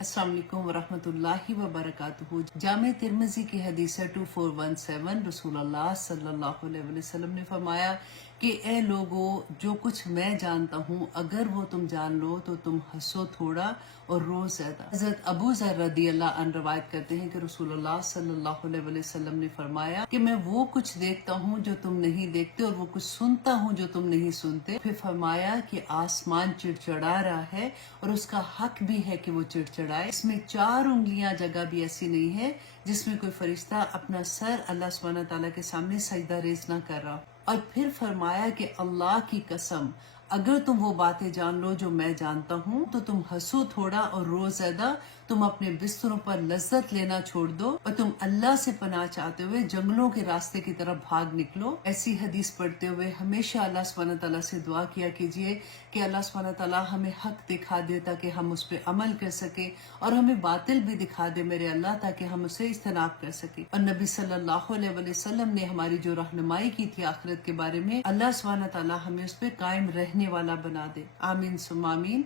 अस्सलाम वालेकुम वरहमतुल्लाहि वबरकातुहू। जामे तिर्मिज़ी की हदीस है 2417, रसूलुल्लाह सल्लल्लाहु अलैहि वसल्लम ने फरमाया कि ए लोगो, जो कुछ मैं जानता हूँ अगर वो तुम जान लो तो तुम हंसो थोड़ा और रो ज्यादा। हज़रत अबू ज़र रदी अल्लाह अन रवायत करते हैं कि रसूलुल्लाह सल्लल्लाहु अलैहि वसल्लम ने फरमाया कि मैं वो कुछ देखता हूँ जो तुम नहीं देखते और वो कुछ सुनता हूँ जो तुम नहीं सुनते। फिर फरमाया कि आसमान चिड़चिड़ा रहा है और उसका हक भी है कि वो चिड़चिड़ाए। इसमें 4 उंगलियां जगह भी ऐसी नहीं है जिसमें कोई फरिश्ता अपना सर अल्लाह सुब्हानहू तआला के सामने सजदा रेज ना कर रहा। और फिर फरमाया कि अल्लाह की कसम, अगर तुम वो बातें जान लो जो मैं जानता हूँ तो तुम हंसो थोड़ा और रो ज्यादा। तुम अपने बिस्तरों पर लज्जत लेना छोड़ दो और तुम अल्लाह से पनाह चाहते हुए जंगलों के रास्ते की तरफ भाग निकलो। ऐसी हदीस पढ़ते हुए हमेशा अल्लाह सुब्हानहू तआला से दुआ किया कीजिए कि अल्लाह सुब्हानहू तआला हमें हक दिखा दे ताकि हम उस पर अमल कर सके, और हमें बातिल भी दिखा दे मेरे अल्लाह ताकि हम उसे इज्तनाब कर सके। और नबी सल्लल्लाहु अलैहि वसल्लम ने हमारी जो रहनुमाई की थी आखिरत के बारे में, अल्लाह सुब्हानहू तआला हमें उस पर कायम रहने वाला बना दे। आमीन सुम्मा आमीन।